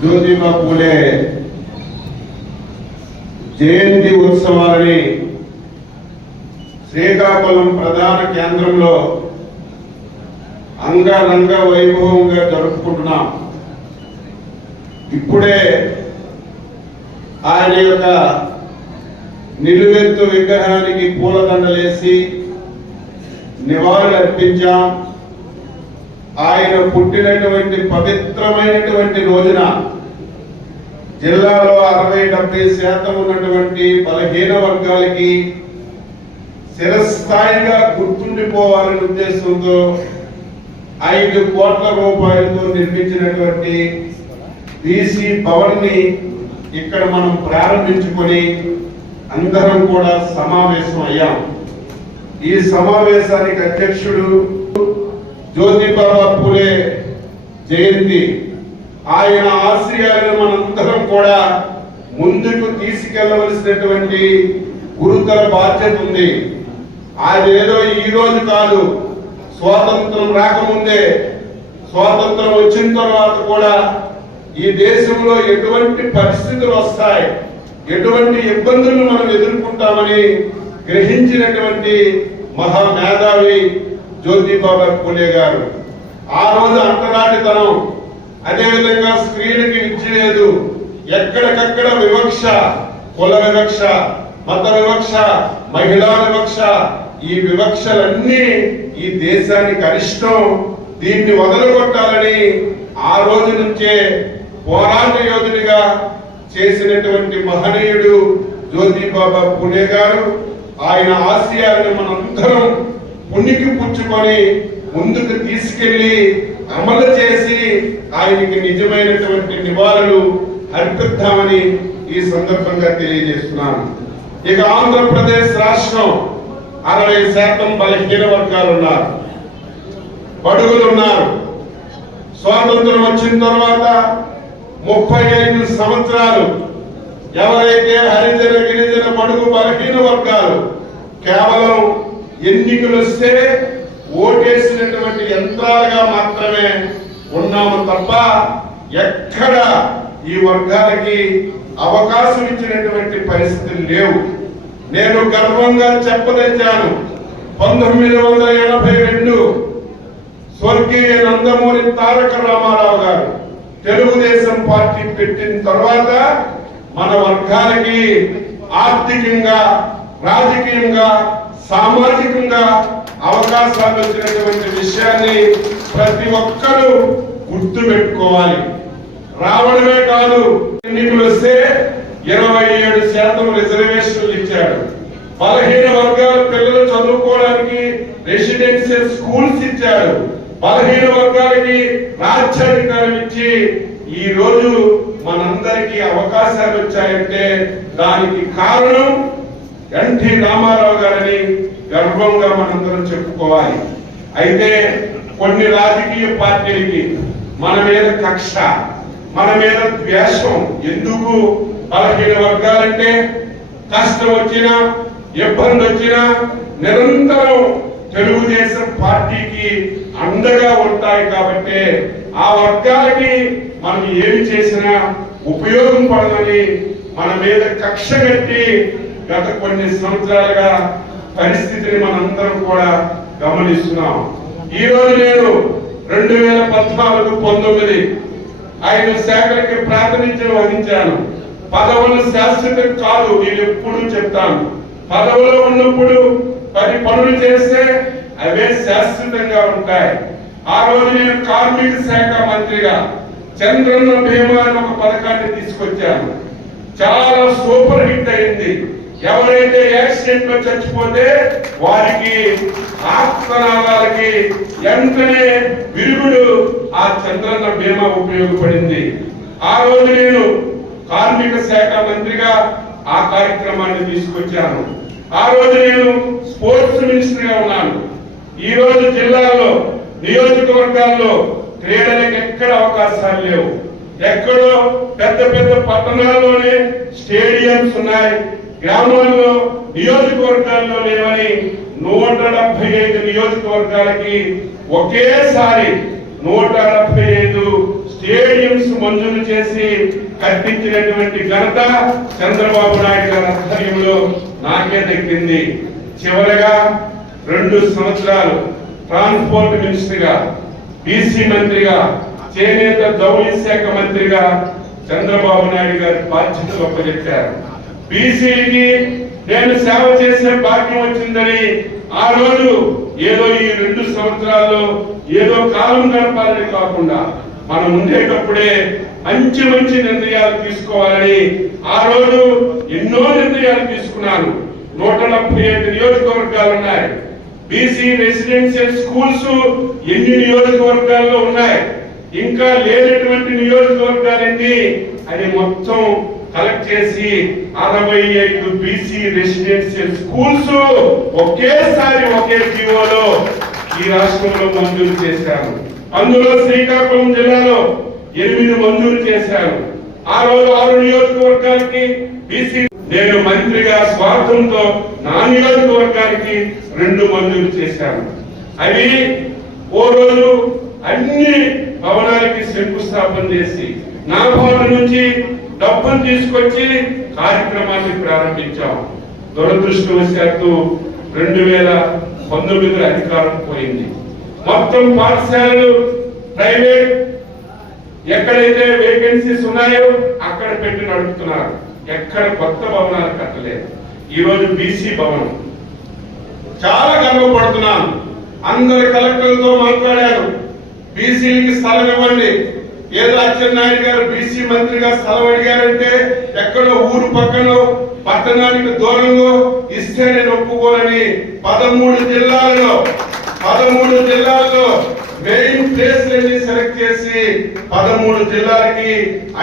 జ్యోతిబా పూలే జయంతి ఉత్సవాలని శ్రీకాకుళం ప్రధాన కేంద్రంలో అంగరంగ వైభవంగా జరుపుకుంటున్నాం. ఇప్పుడే ఆయన యొక్క నిలువెత్తు విగ్రహానికి పూలదండలేసి నివాళులు అర్పించాం. ఆయన పుట్టినటువంటి పవిత్రమైనటువంటి రోజున జిల్లాలో 60-70% ఉన్నటువంటి బలహీన వర్గాలకి చిరస్థాయిగా గుర్తుండిపోవాలనే ఉద్దేశంతో 5 కోట్ల రూపాయలతో నిర్మించినటువంటి బీసీ భవన్ ని ఇక్కడ మనం ప్రారంభించుకొని అందరం కూడా సమావేశం అయ్యాం. ఈ సమావేశానికి అధ్యక్షుడు జ్యోతిబా పూలే జయంతి, ఆయన ఆశయాలను మనందరం కూడా ముందుకు తీసుకెళ్లవలసినటువంటి గురుతర బాధ్యత ఉంది. ఆయన ఏదో ఈ రోజు కాదు, స్వాతంత్రం రాకముందే, స్వాతంత్రం వచ్చిన తర్వాత కూడా ఈ దేశంలో ఎటువంటి పరిస్థితులు వస్తాయి, ఎటువంటి ఇబ్బందులను మనం ఎదుర్కొంటామని గ్రహించినటువంటి మహామేధావి జ్యోతిబా పూలే గారు. ఆ రోజు అంటరాటితనం, అదేవిధంగా స్త్రీలకి విద్య లేదు, ఎక్కడికక్కడ వివక్ష, కుల వివక్ష, మత వివక్ష, మహిళా వివక్ష, ఈ వివక్షలన్నీ ఈ దేశానికి అరిష్టం, దీన్ని వదలగొట్టాలని ఆ రోజు నుంచే పోరాట యోధుడిగా చేసినటువంటి మహనీయుడు జ్యోతిబా పూలే గారు. ఆయన ఆశయాలను మనందరం పుణికి పుచ్చుకొని ముందుకు తీసుకెళ్లి అమలు చేసి ఆయనకి నిజమైనటువంటి నివాళులు అర్పిద్దామని ఈ సందర్భంగా తెలియజేస్తున్నాను. ఇక ఆంధ్రప్రదేశ్ రాష్ట్రం 60% బలహీన వర్గాలు ఉన్నారు, బడుగులు ఉన్నారు. స్వాతంత్రం వచ్చిన తర్వాత 35 సంవత్సరాలు ఎవరైతే హరిజన గిరిజన బడుగు బలహీన వర్గాలు కేవలం ఎన్నికలు వస్తే ఓటేసినటువంటి యంత్రాలుగా మాత్రమే ఉన్నాము తప్ప ఎక్కడ ఈ వర్గాలకి అవకాశం ఇచ్చినటువంటి పరిస్థితులు లేవు. నేను గర్వంగా చెప్పదచ్చాను, 1982 స్వర్గీయ నందమూరి తారక రామారావు గారు తెలుగుదేశం పార్టీ పెట్టిన తర్వాత మన వర్గాలకి ఆర్థికంగా, రాజకీయంగా, సామాజికంగా అవకాశాలు వచ్చినటువంటి విషయాన్ని ప్రతి ఒక్కరూ గుర్తు పెట్టుకోవాలి. రావడమే కాదు, ఎన్నికలు వస్తే 27% రిజర్వేషన్లు ఇచ్చాడు. బలహీన వర్గాల పిల్లలు చదువుకోవడానికి రెసిడెన్షియల్ స్కూల్స్ ఇచ్చాడు. బలహీన వర్గాలకి రాజ్యాధికారం ఇచ్చి ఈ రోజు మనందరికీ అవకాశాలు వచ్చాయంటే దానికి కారణం ఎన్టీ రామారావు గారని గర్వంగా మనందరం చెప్పుకోవాలి. అయితే కొన్ని రాజకీయ పార్టీలకి మన మీద కక్ష, మన మీద ద్వేషం. ఎందుకు? బలహీన వర్గాలంటే కష్టం వచ్చినా, ఇబ్బంది వచ్చినా నిరంతరం తెలుగుదేశం పార్టీకి అండగా ఉంటాయి. కాబట్టి ఆ వర్గాలకి మనం ఏమి చేసినా ఉపయోగం పడదని మన మీద కక్ష కట్టి గత కొన్ని సంవత్సరాలుగా పరిస్థితిని మనందరం కూడా గమనిస్తున్నాం. ఈ రోజు నేను 2014-19 5 శాఖలకి ప్రాతినిధ్యం వహించాను. పదవులు శాశ్వతం కాదు, నేను ఎప్పుడు చెప్తాను. పదవిలో ఉన్నప్పుడు 10 పనులు చేస్తే అవే శాశ్వతంగా ఉంటాయి. ఆ రోజు నేను కార్మిక శాఖ మంత్రిగా చంద్రన్న బీమా అని ఒక పథకాన్ని తీసుకొచ్చాను. చాలా సూపర్ హిట్ అయింది. ఎవరైతే యాక్సిడెంట్ లో చచ్చిపోతే వారికి ఆత్మనాదాలకి వెంటనే విరుగుడు ఆ చంద్రన్న బీమా ఉపయోగపడింది. ఆ రోజు నేను కార్మిక శాఖ మంత్రిగా ఆ కార్యక్రమాన్ని తీసుకొచ్చాను. ఆ రోజు నేను స్పోర్ట్స్ మినిస్టర్ గా ఉన్నాను. ఈ రోజు జిల్లాలో, నియోజకవర్గాల్లో క్రీడలకు ఎక్కడ అవకాశాలు లేవు. ఎక్కడో పెద్ద పెద్ద పట్టణాల్లోనే స్టేడియంస్ ఉన్నాయి, గ్రామాల్లో, నియోజకవర్గాల్లో లేవని 175 నియోజకవర్గాలకి ఒకేసారి 175 స్టేడియంస్ మంజూరు చేసి కట్టించినటువంటి ఘనత చంద్రబాబు నాయుడు గారి ఆధ్వర్యంలో నాకే దక్కింది. చివరగా 2 సంవత్సరాలు ట్రాన్స్పోర్ట్ మినిస్టర్గా, బీసీ మంత్రిగా, చేనేత జౌళి శాఖ మంత్రిగా చంద్రబాబు నాయుడు గారి బాధ్యతలు అప్పచెప్పారు. బీసీలకి నేను సేవ చేసే భాగ్యం వచ్చిందని ఆ రోజు ఏదో ఈ 2 సంవత్సరాల్లో ఏదో కాలం గడపాలని కాకుండా మనం ఉండేటప్పుడే మంచి మంచి నిర్ణయాలు తీసుకోవాలని ఆ రోజు ఎన్నో నిర్ణయాలు తీసుకున్నాను. 177 నియోజకవర్గాలు ఉన్నాయి. బీసీ రెసిడెన్షియల్ స్కూల్స్ ఎన్ని నియోజకవర్గాల్లో ఉన్నాయి, ఇంకా లేనటువంటి నియోజకవర్గాలన్నీ అది మొత్తం కలెక్ట్ చేసి 65 బీసీ రెసిడెన్షియల్ స్కూల్స్ ఒకేసారి ఒకే జీవోలో ఈ రాష్ట్రంలో మంజూరు చేశారు. అందులో శ్రీకాకుళం జిల్లాలో 8 మంజూరు చేశారు. ఆ రోజు 6 నియోజకవర్గాలకి బీసీ, నేను మంత్రిగా స్వార్థంతో నా నియోజకవర్గానికి 2 మంజూరు చేశాను. అవి ఓ రోజు అన్ని భవనాలకి శంకుస్థాపన చేసి నా భవనం నుంచి డబ్బులు తీసుకొచ్చి కార్యక్రమాన్ని ప్రారంభించాం. దురదృష్టవశాత్తు 2019 అధికారం పోయింది. మొత్తం పాఠశాలలు ప్రైవేట్ ఎక్కడైతే వేకెన్సీస్ ఉన్నాయో అక్కడ పెట్టి నడుపుతున్నారు. ఎక్కడ కొత్త భవనాలు కట్టలేదు. ఈ రోజు బీసీ భవనం చాలా గర్వపడుతున్నాను. అందరి కలెక్టర్లతో మాట్లాడారు. బీసీలకి స్థలం ఇవ్వండి. ఏదో అచ్చెన్నాయుడు గారు బీసీ మంత్రిగా స్థలం అడిగారంటే ఎక్కడో ఊరు పక్కనో పట్టణానికి దూరంలో ఇస్తే నేను ఒప్పుకోనని 13 జిల్లాల్లో మెయిన్ ప్లేస్లన్నీ సెలెక్ట్ చేసి 13 జిల్లాలకి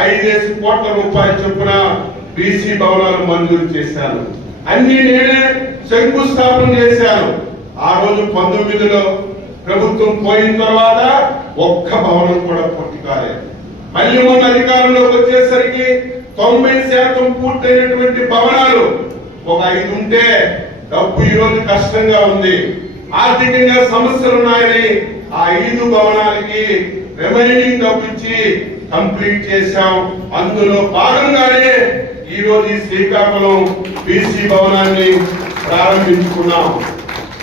5 కోట్ల రూపాయలు చొప్పున బీసీ భవనాలు మంజూరు చేశాను. అన్ని నేనే శంకుస్థాపన చేశాను. ఆ రోజు 19లో ప్రభుత్వం పోయిన తర్వాత ఒక్క భవనం కూడా పూర్తి కాలేదు. మళ్ళీ మొన్న అధికారంలోకి వచ్చేసరికి 90% పూర్తయినటువంటి భవనాలు ఒక 5 ఉంటే డబ్బు ఈ రోజు కష్టంగా ఉంది, ఆర్థికంగా సమస్యలు ఉన్నాయని ఆ 5 భవనాలకి రిమైనింగ్ డబ్బు ఇచ్చి కంప్లీట్ చేశాం. అందులో భాగంగానే ఈ రోజు ఈ శ్రీకాకుళం బీసీ భవనాన్ని ప్రారంభించుకున్నాం.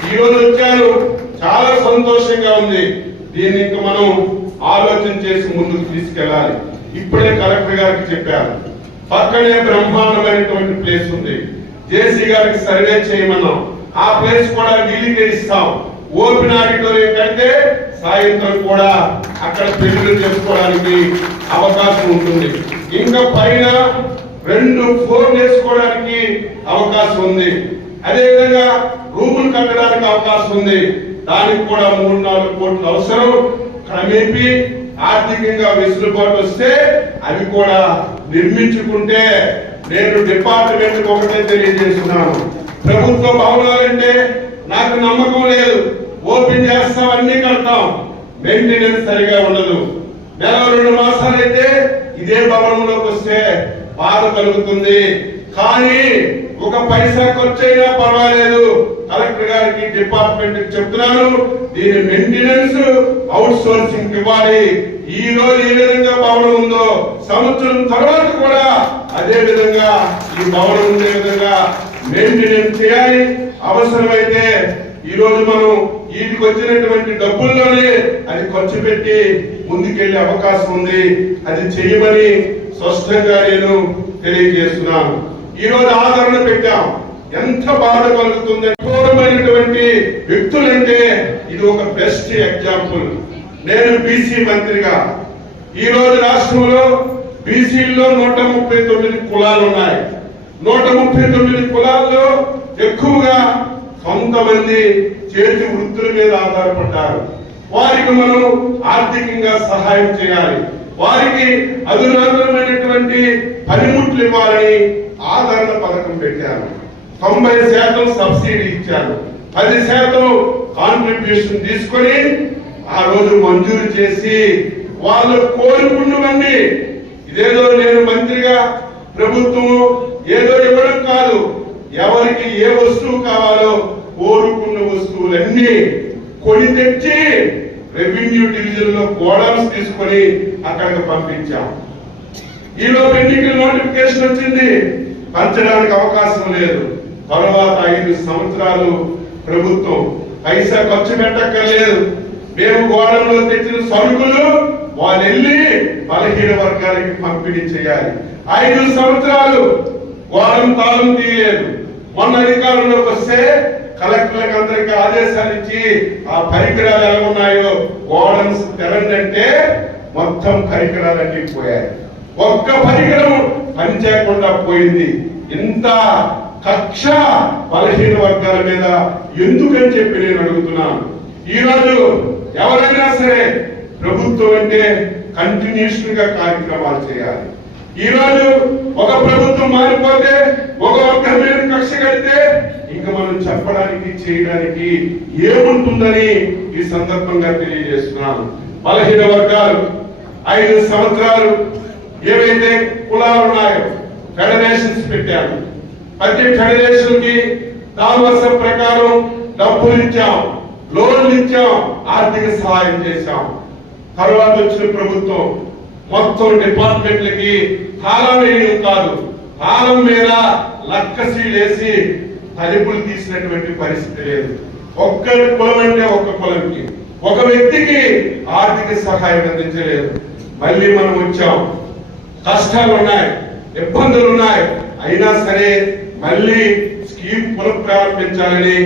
ఈ రోజు వచ్చారు, చాలా సంతోషంగా ఉంది. దీన్ని ఇంకా మనం ఆలోచన చేసి ముందుకు తీసుకెళ్ళాలి. ఇప్పుడే కలెక్టర్ గారికి చెప్పారు, పక్కనే బ్రహ్మాండమైనటువంటి ప్లేస్ ఉంది, జేసీ గారికి సర్వే చేయమన్నాం. ఆ ప్లేస్ కూడా వీలుగా ఇస్తాం. ఓపెన్ ఆడిటోరియం కడితే సాయంత్రం కూడా అక్కడ పెళ్లిళ్ళు చేసుకోవడానికి అవకాశం ఉంటుంది. ఇంకా పైన 2 ఫ్లోర్లు వేసుకోవడానికి అవకాశం ఉంది. అదేవిధంగా రూములు కట్టడానికి అవకాశం ఉంది. దానికి కూడా 3-4 కోట్లు అవసరం. క్రమేపీ ఆర్థికంగా వెసులుబాటు వస్తే అవి కూడా నిర్మించుకుంటే, నేను డిపార్ట్మెంట్ ఒకటే తెలియజేస్తున్నాను, ప్రభుత్వ భవనాలంటే నాకు నమ్మకం లేదు. ఓపెన్ చేస్తాం, అన్ని కడతాం, మెయింటెనెన్స్ సరిగా ఉండదు. 1-2 మాసాలు అయితే ఇదే భవనంలోకి వస్తే బాధ కలుగుతుంది. కానీ ఒక పైసా ఖర్చు అయినా పర్వాలేదు, కలెక్టర్ గారికి డిపార్ట్మెంట్ చెప్తున్నాను, దీని మెయింటెనెన్స్ అవుట్ సోర్సింగ్ ఇవ్వాలి. ఈ రోజు ఏ విధంగా భవనం ఉందో సంవత్సరం తర్వాత కూడా అదే విధంగా ఈ భవనం ఉండే విధంగా మెయింటెనెన్స్ చేయాలి. అవసరమైతే ఈ రోజు మనం వీటికి వచ్చినటువంటి డబ్బుల్లోనే అది ఖర్చు పెట్టి ముందుకెళ్లే అవకాశం ఉంది. అది చేయమని స్పష్టంగా నేను తెలియజేస్తున్నాను. ఈ రోజు ఆదరణ పెట్టాం. ఎంత బాధ కలుగుతుంది. ఘోరమైనటువంటి వ్యక్తులంటే ఇది ఒక బెస్ట్ ఎగ్జాంపుల్. నేను బీసీ మంత్రిగా ఈ రోజు రాష్ట్రంలో బీసీల్లో 139 కులాలు ఉన్నాయి. 139 కులాల్లో ఎక్కువగా కొంతమంది చేతి వృత్తుల మీద ఆధారపడ్డారు. వారికి మనం ఆర్థికంగా సహాయం చేయాలి. వారికి అధునాతనమైనటువంటి పనిముట్లు ఇవ్వాలని ఆదరణ పథకం పెట్టాను. 90% సబ్సిడీ ఇచ్చాను. 10% కాంట్రిబ్యూషన్ తీసుకొని ఆ రోజు మంజూరు చేసి వాళ్ళు కోరుకున్నవన్నీ, ఇదేదో నేను మంత్రిగా ప్రభుత్వం ఏదో ఇవ్వడం కాదు, ఎవరికి ఏ వస్తువు కావాలో కోరుకున్న వస్తువులన్నీ కొని తెచ్చి రెవెన్యూ డివిజన్ లో గోడౌన్స్ తీసుకొని అక్కడికి పంపించాం. ఈలోపు ఎన్నికల నోటిఫికేషన్ వచ్చింది, పంచడానికి అవకాశం లేదు. తర్వాత 5 సంవత్సరాలు ప్రభుత్వం పైసా ఖర్చు పెట్టక్కర్లేదు. మేము గోడౌన్లో తెచ్చిన సరుకులు వాళ్ళు వెళ్ళి బలహీన వర్గానికి పంపిణీ చేయాలి. 5 సంవత్సరాలు గోడౌన్ తాళం తీయలేదు. మొన్న అధికారంలోకి వస్తే కలెక్టర్లకు అందరికీ ఆదేశాలు ఇచ్చి ఆ పరికరాలు ఎలా ఉన్నాయో గోడౌన్స్ తెరండి అంటే మొత్తం పరికరాలన్నీ పోయాయి. ఒక్క పరికరం పనిచేయకుండా పోయింది. ఇంత కక్ష బలహీన వర్గాల మీద ఎందుకని చెప్పి నేను అడుగుతున్నాను. ఈరోజు ఎవరైనా సరే ప్రభుత్వం అంటే కంటిన్యూషన్ గా కార్యక్రమాలు చేయాలి. ఈ రోజు ఒక ప్రభుత్వం మారిపోతే ఒక వర్గం మీద కక్ష కడితే ఇంకా మనం చెప్పడానికి చేయడానికి ఏముంటుందని ఈ సందర్భంగా తెలియజేస్తున్నాను. బలహీన వర్గాలు 5 సంవత్సరాలు ఏవైతే కులాలు ఉన్నాయో ఫెడరేషన్స్ పెట్టాము. ప్రతి ఫెడరేషన్ కి దావసం ప్రకారం డబ్బులు ఇచ్చాం, లోన్లు ఇచ్చాం, ఆర్థిక సహాయం చేశాం. తర్వాత వచ్చిన ప్రభుత్వం మొత్తం డిపార్ట్మెంట్లకి తాళం వేయడం కాదు, తాళం మీద లక్కసీలేసి తలుపులు తీసినటువంటి పరిస్థితి లేదు. ఒక్కరి కులం అంటే ఒక్క కులంకి, ఒక వ్యక్తికి ఆర్థిక సహాయం అందించలేదు. మళ్ళీ మనం వచ్చాం, కష్టాలు ఉన్నాయి, ఇబ్బందులు ఉన్నాయి, అయినా సరే మళ్ళీ స్కీమ్ పునఃప్రారంభించాలని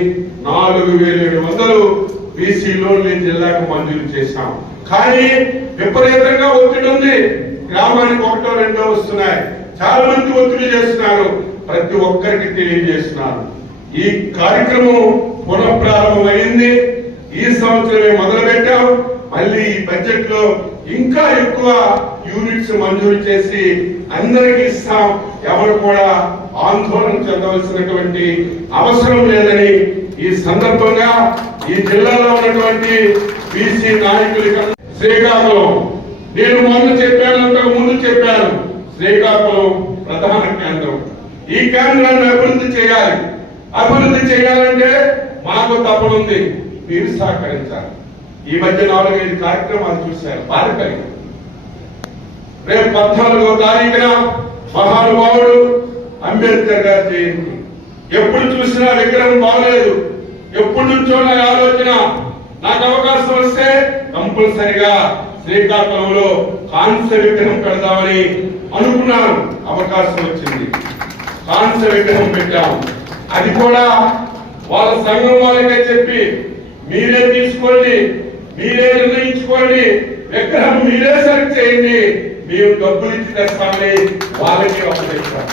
4700 బీసీ లోన్లు జిల్లాకు మంజూరు చేశాం. కానీ విపరీతంగా ఒత్తిడి ఉంది. గ్రామానికి 1, 2 వస్తున్నాయి. చాలా మంది ఒత్తిడి చేస్తున్నారు. ప్రతి ఒక్కరికి తెలియజేస్తున్నారు. ఈ కార్యక్రమం పునఃప్రారంభం అయింది. ఈ సంవత్సరమే మొదలు పెట్టాం. మళ్ళీ ఈ బడ్జెట్ లో ఇంకా ఎక్కువ యూనిట్స్ మంజూరు చేసి అందరికి ఇస్తాం. ఎవరు కూడా ఆందోళన చెందవలసినటువంటి అవసరం లేదని ఈ సందర్భంగా ఈ జిల్లాలో ఉన్నటువంటి బీసీ నాయకులు శ్రీకాకుళం, నేను మొన్న చెప్పాను, అంతకు ముందు చెప్పాను, శ్రీకాకుళం ప్రధాన కేంద్రం. ఈ కేంద్రాన్ని అభివృద్ధి చేయాలి. అభివృద్ధి చేయాలంటే మాకు తప్పనుంది, మీరు సహకరించాలి. ఈ మధ్య 4-5 కార్యక్రమాలు చూశారు, బాధ కలిగి. రేపు 14వ తారీఖున మహానుభావుడు అంబేద్కర్ గారి జయంతి. ఎప్పుడు చూసినా విగ్రహం బాగలేదు. ఎప్పటి నుంచో నా ఆలోచన, నాకు అవకాశం వస్తే కంపల్సరిగా శ్రీకాకుళంలో కాంస్య విగ్రహం పెడదామని అనుకున్నాను. అవకాశం వచ్చింది, కాంస్య విగ్రహం పెట్టాం. అది కూడా వాళ్ళ సంఘం వాళ్ళకే చెప్పి మీరే తీసుకోండి, మీరే నిర్ణయించుకోండి, విగ్రహం మీరే సరి చేయండి, మేము డబ్బులు ఇచ్చి తెస్తామని వాళ్ళకి అప్పచెప్పాం.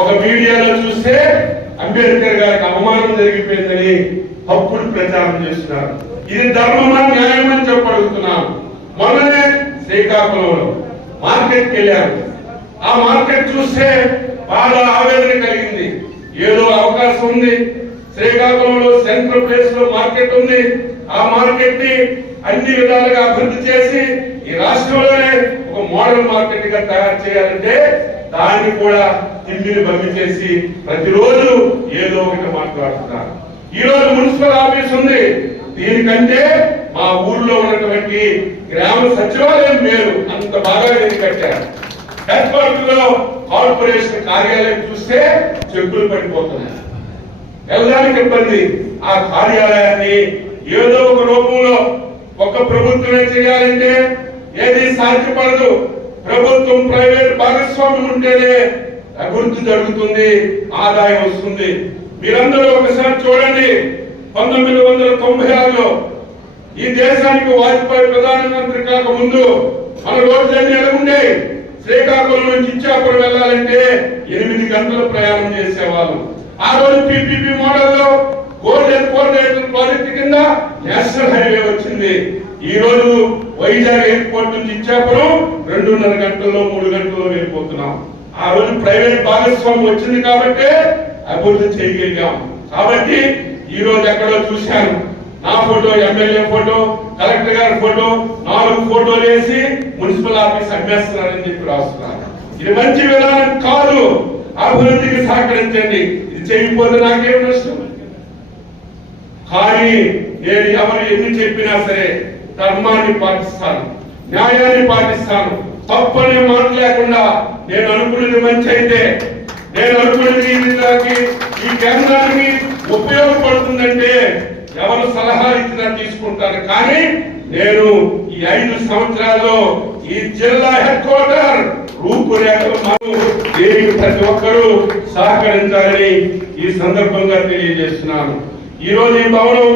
ఒక మీడియాలో చూస్తే అంబేద్కర్ గారికి అవమానం జరిగిపోయిందని తప్పుడు ప్రచారం చేస్తున్నారు. ఇది ధర్మమా న్యాయమని చెప్పడుగుతున్నాం. మొన్ననే శ్రీకాకుళంలో మార్కెట్కి వెళ్ళారు. ఆ మార్కెట్ చూస్తే బాగా ఆవేదన కలిగింది. ఏదో అవకాశం ఉంది, శ్రీకాకుళంలో సెంట్రల్ ప్లేస్ లో మార్కెట్ ఉంది. ఆ మార్కెట్ ని అన్ని విధాలుగా అభివృద్ధి చేసి ఈ రాష్ట్రంలోనే ఒక మోడల్ మార్కెట్ గా తయారు చేయాలంటే దాన్ని కూడా తిమ్మిని బంద్ చేసి ప్రతిరోజు ఏదో ఒకటి మాట్లాడుతున్నారు. ఈ రోజు మున్సిపల్ ఆఫీస్ ఉంది. దీనికంటే మా ఊర్లో ఉన్నటువంటి గ్రామ సచివాలయం మేలు, అంత బాగా దీన్ని కట్టారు. హెడ్ క్వార్టర్ లో కార్పొరేషన్ కార్యాలయం చూస్తే చెక్కులు పడిపోతున్నాయి, వెళ్ళడానికి ఇబ్బంది. ఆ కార్యాలయాన్ని ఏదో ఒక రూపంలో ఒక ప్రభుత్వమే చేయాలంటే ఏది సాధ్యపడదు. ప్రభుత్వం ప్రైవేట్ భాగస్వామ్యం ఉంటేనే అభివృద్ధి జరుగుతుంది, ఆదాయం వస్తుంది. మీరందరూ ఒకసారి చూడండి, 1996లో ఈ దేశానికి వాజ్పేయి ప్రధానమంత్రి కాక ముందు మన రోడ్లన్నీ ఎలా ఉండేవి? శ్రీకాకుళం నుంచి ఇచ్చాపురం వెళ్ళాలంటే 8 గంటల ప్రయాణం చేసేవాళ్ళు. ఆ రోజు పీపీపీ మోడల్లో గోల్డెన్ కోఆర్డినేటర్ ప్రాజెక్ట్ కింద నేషనల్ హైవే వచ్చింది. ఈ రోజు వైజాగ్ ఎయిర్పోర్ట్ నుంచి ఇచ్చాపురం 2.5 గంటల్లో 3 గంటల్లో వెళ్ళిపోతున్నాం. ఆ రోజు ప్రైవేట్ భాగస్వామ్యం వచ్చింది కాబట్టి అభివృద్ధి చేయగలిగాం. కాబట్టి ఈ రోజు ఎక్కడో చూశాను, నా ఫోటో, ఎమ్మెల్యే ఫోటో, కలెక్టర్ గారి ఫోటో, 4 ఫోటోలు వేసి మున్సిపల్ ఆఫీస్ అమ్మేస్తున్నారని చెప్పి రాస్తున్నారు. ఇది మంచి విధానం కాదు. అభివృద్ధికి సహకరించండి. ఇది చేయకపోతే నాకేం నష్టం. కానీ నేను ఎవరు ఎన్ని చెప్పినా సరే ధర్మాన్ని పాటిస్తాను, న్యాయాన్ని పాటిస్తాను. తప్పనే మాట లేకుండా నేను అనుకున్నది మంచి అయితే, నేను అనుకున్నది ఈ కేంద్రానికి ఉపయోగపడుతుందంటే ఎవరు సలహా ఇచ్చినా తీసుకుంటాను. కానీ నేను ఈ 5 సంవత్సరాల్లో ఈ జిల్లా హెడ్ క్వార్టర్ రూపురేఖలు దేనికి ప్రతి ఒక్కరూ సహకరించాలని ఈ సందర్భంగా తెలియజేస్తున్నాను. ఈ రోజు ఈ భవనం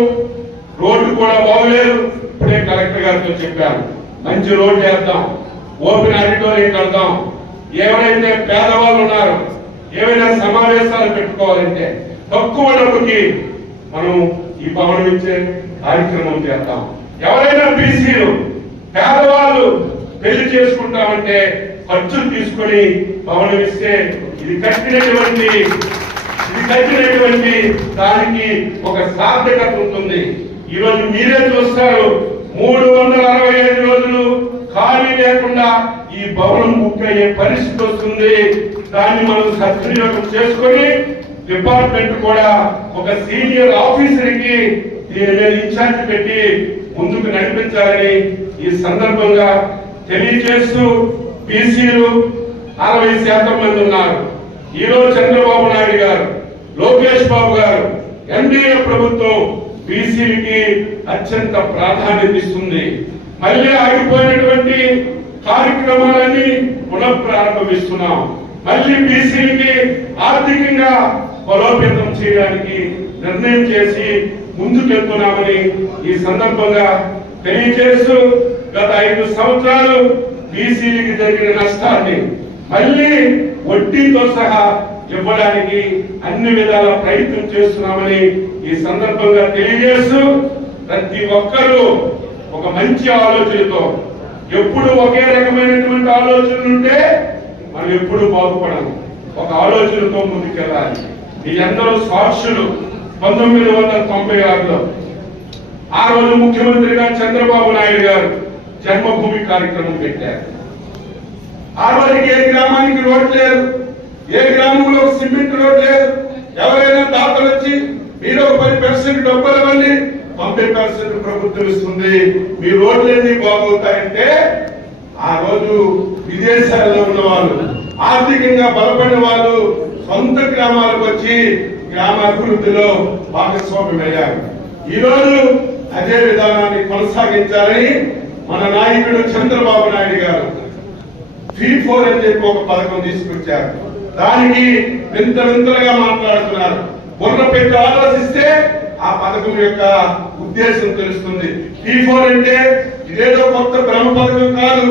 రోడ్డు కూడా బాగలేదు. ఇప్పుడే కలెక్టర్ గారితో చెప్పాను, మంచి రోడ్డు వేద్దాం, ఓపెన్ ఆడిటోరియం కడదాం. ఎవరైతే పేదవాళ్ళు ఉన్నారో ఏమైనా సమావేశాలు పెట్టుకోవాలంటే తక్కువ డబ్బుకి మనం ఈ భవనం ఇచ్చే కార్యక్రమం చేద్దాం. ఎవరైనా బీసీలు పేదవాళ్ళు పెళ్లి చేసుకుంటామంటే ఖర్చులు తీసుకొని భవనం ఇస్తే ఇది కట్టినటువంటి దానికి ఒక సార్థకత ఉంటుంది. ఈ రోజు మీరే చూస్తారు, 365 రోజులు ఖాళీ లేకుండా ఈ భవనం బుక్ అయ్యే పరిస్థితి వస్తుంది. దాన్ని మనం సద్వినియోగం చేసుకొని డిపార్ట్మెంట్ కూడా ఒక సీనియర్ ఆఫీసర్ కి దీని మీద ఇన్ఛార్జ్ పెట్టి ముందుకు నడిపించాలని ఈ సందర్భంగా తెలియజేస్తూ, బీసీలు 60% మంది ఉన్నారు. ఈరోజు చంద్రబాబు నాయుడు గారు, లోకేష్ బాబు గారు, ఎన్డీఏ ప్రభుత్వం బీసీలకి అత్యంత ప్రాధాన్యత ఇస్తుంది. మళ్ళీ ఆగిపోయినటువంటి కార్యక్రమాలన్నీ పునఃప్రారంభిస్తున్నాం. మళ్ళీ బీసీలకి ఆర్థికంగా బలోపేతం చేయడానికి నిర్ణయం చేసి ముందుకెళ్తున్నామని ఈ సందర్భంగా తెలియజేస్తూ, గత 5 సంవత్సరాలు బీసీలకి జరిగిన నష్టాన్ని మళ్ళీ వడ్డీతో సహా ఇవ్వడానికి అన్ని విధాల ప్రయత్నం చేస్తున్నామని ఈ సందర్భంగా తెలియజేస్తూ, ప్రతి ఒక్కరూ ఒక మంచి ఆలోచనతో, ఎప్పుడు ఒకే రకమైనటువంటి ఆలోచనలు ఉంటే మనం ఎప్పుడు బాగుపడము. ఒక ఆలోచనతో ముందుకెళ్ళాలి. మీ అందరూ సాక్షులు. 1996లో ఆ రోజు ముఖ్యమంత్రిగా చంద్రబాబు నాయుడు గారు జన్మభూమి కార్యక్రమం పెట్టారు. ఆ రోజుకి ఏ గ్రామానికి రోడ్ లేదు, ఏ గ్రామంలో సిమెంట్ రోడ్ లేదు. ఎవరైనా దాతలు వచ్చి మీరు ఒక 10% డబ్బులు ఇవ్వండి, 90% ప్రభుత్వం ఇస్తుంది, మీ రోడ్లన్నీ బాగవుతాయంటే ఆ రోజు విదేశాల్లో ఉన్న వాళ్ళు, ఆర్థికంగా బలపడిన వాళ్ళు సొంత గ్రామాలకు వచ్చి గ్రామాభివృద్ధిలో భాగస్వామ్యమయ్యారు. ఈ రోజు అదే విధానాన్ని కొనసాగించాలని మన నాయకుడు చంద్రబాబు నాయుడు గారు P4 అని చెప్పి ఒక పథకం తీసుకొచ్చారు. దానికి వింతలుగా మాట్లాడుతున్నారు. బుర్ర పెట్టి ఆలోచిస్తే ఆ పథకం యొక్క ఉద్దేశం తెలుస్తుంది. P4 అంటే ఇదేదో కొత్త భ్రమ పథకం కాదు.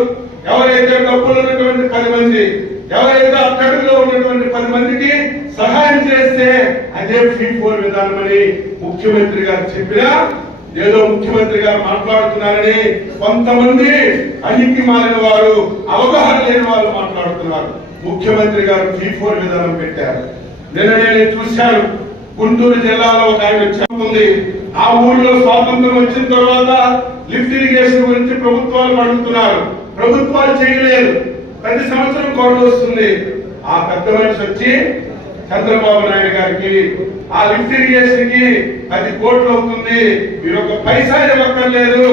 ఎవరైతే డబ్బులు ఉన్నటువంటి 10 మంది, ఎవరైతే అట్టడుగులో ఉన్నటువంటి 10 మందికి సహాయం చేస్తే అదే P4 విధానమని ముఖ్యమంత్రి గారు చెప్పినా, ఏదో ముఖ్యమంత్రి గారు మాట్లాడుతున్నారని కొంతమంది అన్నికి మారిన వారు, అవగాహన లేని వారు మాట్లాడుతున్నారు. ముఖ్యమంత్రి గారు P4 విధానం పెట్టారు. నిన్న నేను చూశాను, గుంటూరు జిల్లాలో ఒక ఆయన వచ్చి, ఆ ఊర్లో స్వాతంత్రం వచ్చిన తర్వాత లిఫ్ట్ ఇరిగేషన్ గురించి ప్రభుత్వాలు అడుగుతున్నారు, ప్రభుత్వాలు చేయలేదు. ప్రతి సంవత్సరం కొరత వస్తుంది. ఆ పెద్ద మనిషి వచ్చి చంద్రబాబు నాయుడు గారికి ఆ లిఫ్ట్ ఇరిగేషన్ కి 10 కోట్లు అవుతుంది, మీరు ఒక పైసా ఇవ్వక్కర్లేదు,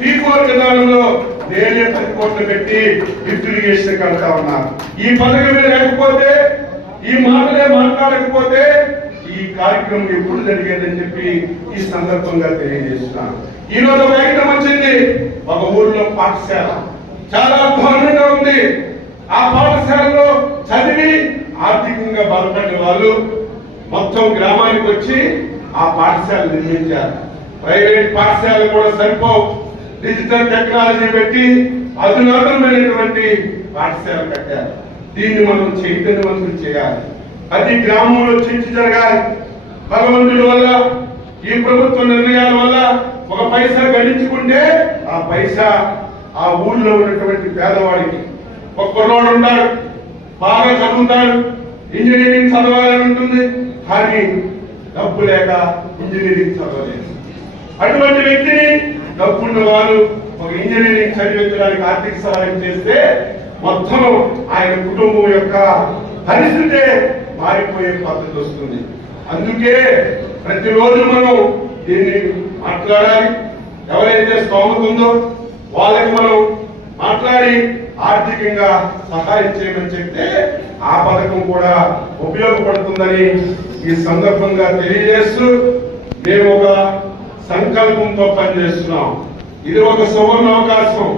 P4 విధానంలో నేనే 10 కోట్లు పెట్టి లిఫ్ట్ ఇరిగేషన్ కడతా ఉన్నారు. ఈ పథకం లేకపోతే, ఈ మాటలే మాట్లాడకపోతే ఈ కార్యక్రమం ఎప్పుడు జరిగేదని చెప్పి ఈ సందర్భంగా తెలియజేస్తున్నాను. ఈ రోజు ఒక ఐటమ్ వచ్చింది. ఒక ఊర్లో పాఠశాల చాలా అధ్వానంగా ఉంది. ఆ పాఠశాలలో చదివి ఆర్థికంగా బలపడిన వాళ్ళు మొత్తం గ్రామానికి వచ్చి ఆ పాఠశాల నిర్మించారు. ప్రైవేట్ పాఠశాలలు కూడా సరిపోవు, డిజిటల్ టెక్నాలజీ పెట్టి అధునాతనమైనటువంటి పాఠశాల కట్టారు. దీన్ని మనం చైతన్యవంతం చేయాలి. అది గ్రామంలో చర్చ జరగాలి. భగవంతుడి వల్ల, ఈ ప్రభుత్వ నిర్ణయాల వల్ల ఒక పైసా గడించుకుంటే ఆ పైసా ఆ ఊళ్ళో ఉన్నటువంటి పేదవాడికి, ఒక కుర్రోడు ఉంటాడు, బాగా చదువుతాడు, ఇంజనీరింగ్ చదవాలని ఉంటుంది, కానీ డబ్బు లేక ఇంజనీరింగ్ చదవలేదు. అటువంటి వ్యక్తిని డబ్బున్న వారు ఒక ఇంజనీరింగ్ చదివించడానికి ఆర్థిక సహాయం చేస్తే మొత్తం ఆయన కుటుంబం యొక్క పరిస్థితే మారిపోయే పద్ధతి వస్తుంది. అందుకే ప్రతిరోజు మనం దీన్ని మాట్లాడాలి. ఎవరైతే స్తోమత ఉందో వాళ్ళకి మనం మాట్లాడి ఆర్థికంగా సహాయం చేయమని చెప్తే ఆ పథకం కూడా ఉపయోగపడుతుందని ఈ సందర్భంగా తెలియజేస్తూ మేము ఒక సంకల్పంతో పనిచేస్తున్నాం. ఇది ఒక సువర్ణ అవకాశం.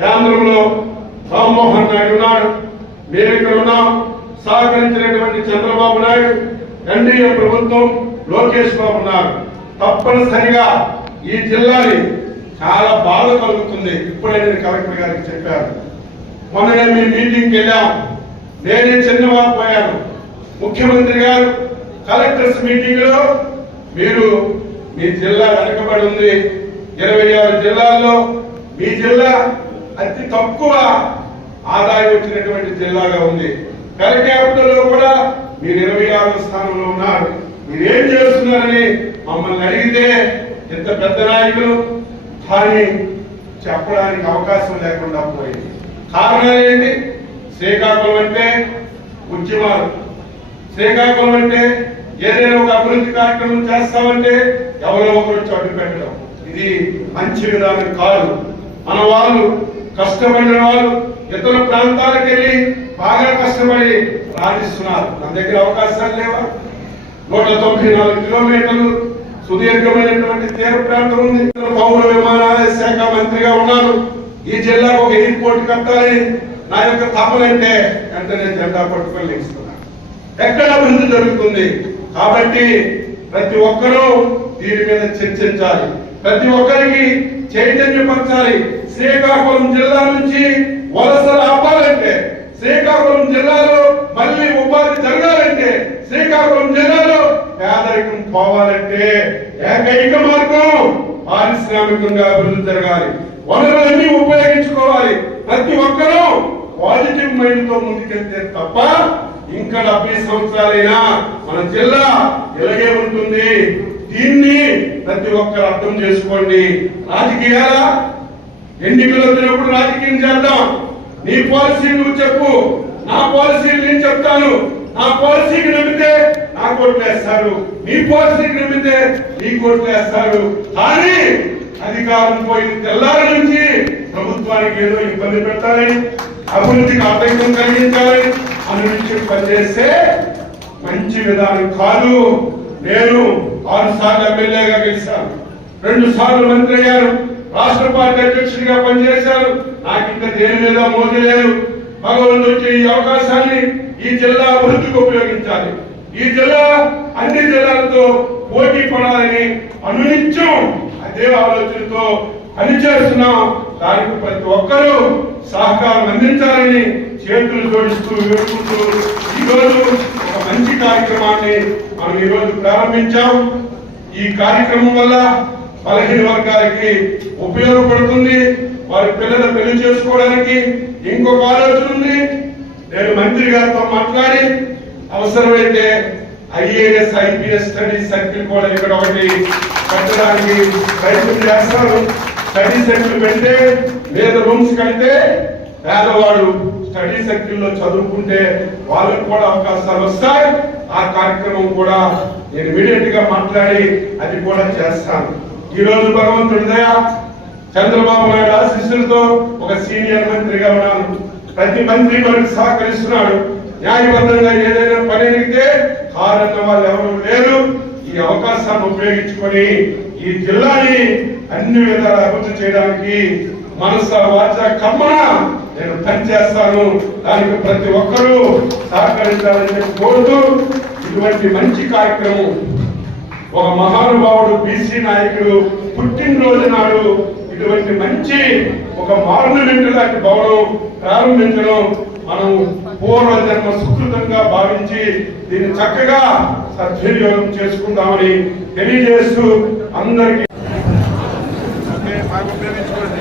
కేంద్రంలో రామ్మోహన్ నాయుడు ఉన్నాడు, మేము ఇక్కడ ఉన్నాం. సహకరించినటువంటి చంద్రబాబు నాయుడు, ఎన్డీఏ ప్రభుత్వం, లోకేష్ బాబు ఉన్నారు. తప్పనిసరిగా ఈ జిల్లాని చాలా బాధ కలుగుతుంది. ఇప్పుడే నేను కలెక్టర్ గారికి చెప్పాను. మొన్ననే మీ మీటింగ్కి వెళ్ళాం, నేనే చిన్నవాపోయాను. ముఖ్యమంత్రి గారు కలెక్టర్స్ మీటింగ్ లో మీరు మీ జిల్లా వెనకబడి ఉంది, 26 జిల్లాల్లో మీ జిల్లా అతి తక్కువ ఆదాయం వచ్చినటువంటి జిల్లాగా ఉంది. పెర్ క్యాపిటల్ లో కూడా మీరు 26వ స్థానంలో ఉన్నారు. మీరేం చేస్తున్నారని మమ్మల్ని అడిగితే ఇంత పెద్ద నాయకులు కానీ చెప్పడానికి అవకాశం లేకుండా పోయింది. కారణాలు ఏంటి? శ్రీకాకుళం అంటే ఉద్యమాలు, శ్రీకాకుళం అంటే ఏదైనా ఒక అభివృద్ధి కార్యక్రమం చేస్తామంటే ఎవరో ఒకరు చోటు పెట్టడం. ఇది మంచి విధానం కాదు. మన వాళ్ళు కష్టపడిన వాళ్ళు ఇతర ప్రాంతాలకు వెళ్ళి బాగా కష్టపడి రాణిస్తున్నారు. మన దగ్గర అవకాశాలు లేవా? 194 కిలోమీటర్లు సుదీర్ఘమైనటువంటి తీర ప్రాంతం ఉంది. పౌర విమానాల శాఖ మంత్రిగా ఉన్నాను. ఈ జిల్లాకు ఒక ఎయిర్పోర్ట్ కట్టాలని నా యొక్క తపనంటే వెంటనే జెండా పట్టుకొని లెగిస్తున్నాను. ఎక్కడ అభివృద్ధి జరుగుతుంది? కాబట్టి ప్రతి ఒక్కరూ దీని మీద చర్చించాలి, ప్రతి ఒక్కరికి చైతన్యపరచాలి. శ్రీకాకుళం జిల్లా నుంచి వలసలు ఆపాలంటే, శ్రీకాకుళం జిల్లాలో మళ్ళీ ఉపాధి జరగాలంటే, శ్రీకాకుళం జిల్లాలో పేదరికం పోవాలంటే ఏకైక మార్గం పారిశ్రామికంగా అభివృద్ధి జరగాలి. వనరులన్నీ ఉపయోగించుకోవాలి. ప్రతి ఒక్కరూ పాజిటివ్ మైండ్ తో ముందుకెళ్తే తప్ప ఇంకా 70 సంవత్సరాలైనా మన జిల్లా ఇలాగే ఉంటుంది. దీన్ని ప్రతి ఒక్కరు అర్థం చేసుకోండి. రాజకీయాల ఎన్నికలు వచ్చినప్పుడు రాజకీయం చేద్దాం. నీ పాలసీ నువ్వు చెప్పు, నా పాలసీ నేను చెప్తాను. నా పాలసీకి నమ్మితే నా కోట్లు వేస్తారు, నీ పాలసీకి నమ్మితే నీ కోట్లు వేస్తారు. కానీ అధికారం పోయిన తెల్లారి నుంచి ప్రభుత్వానికి ఏదో ఇబ్బంది పెట్టాలి, అభివృద్ధికి ఆటంకం కలిగించాలి అని నుంచి పనిచేస్తే మంచి విధానం కాదు. నేను 6 సార్లు ఎమ్మెల్యేగా గెలిచాను, 2 సార్లు మంత్రి అయ్యాను, రాష్ట్ర పార్టీ అధ్యక్షుడిగా పనిచేశాను. నాకు ఇంకా దేని మీద మోదీ లేదు. భగవంతుడి ఈ అవకాశాన్ని ఈ జిల్లా అభివృద్ధికి ఉపయోగించాలి. ఈ జిల్లా అన్ని జిల్లాలతో పోటీ పడాలని అనునిత్యం అదే ఆలోచనతో పనిచేస్తున్నాం. దానికి ప్రతి ఒక్కరూ సహకారం అందించాలని చేతులు జోడిస్తూ వేడుకుంటూ ఈరోజు ఒక మంచి కార్యక్రమాన్ని మనం ఈరోజు ప్రారంభించాం. ఈ కార్యక్రమం వల్ల బలహీన వర్గాలకి ఉపయోగపడుతుంది. వారి పిల్లల పెళ్లి చేసుకోవడానికి ఇంకొక ఆలోచన ఉంది. నేను మంత్రి గారితో మాట్లాడి అవసరమైతే ఐఏఎస్ ఐపీఎస్ స్టడీ సర్కిల్ కూడా ఇక్కడ ఒకటి పెట్టడానికి ప్రయత్నం చేస్తారు. స్టడీ సర్కిల్ పెడితే లేదా రూమ్స్ కంటే పేదవాడు స్టడీ సర్కిల్ లో చదువుకుంటే వాళ్ళకు కూడా అవకాశాలు వస్తాయి. ఆ కార్యక్రమం కూడా నేను ఇమీడియట్ గా మాట్లాడి అది కూడా చేస్తాను. ఈ రోజు భగవంతుడి దయ, చంద్రబాబు నాయుడు ఆశీస్సులతో ఒక సీనియర్ మంత్రిగా ఉన్నాను. ప్రతి మంత్రి మనకు సహకరిస్తున్నాడు. న్యాయబద్ధంగా ఏదైనా పని అడిగితే కారన్న వాళ్ళు ఎవరు లేరు. ఈ అవకాశాన్ని ఉపయోగించుకొని ఈ జిల్లాని అన్ని విధాల అభివృద్ధి చేయడానికి మనస వాచ కర్మన నేను పనిచేస్తాను. దానికి ప్రతి ఒక్కరూ సహకరించాలని చెప్పి కోరుతూ ఇటువంటి మంచి కార్యక్రమం ఒక మహానుభావుడు బీసీ నాయకుడు పుట్టినరోజు నాడు ఇటువంటి మంచి ఒక మార్నమెంట్ లాంటి భవనం ప్రారంభించడం మనం పూర్వజన్మ సుకృతంగా భావించి దీన్ని చక్కగా సద్వినియోగం చేసుకుందామని తెలియజేస్తూ అందరికీ ఉపయోగించుకోండి.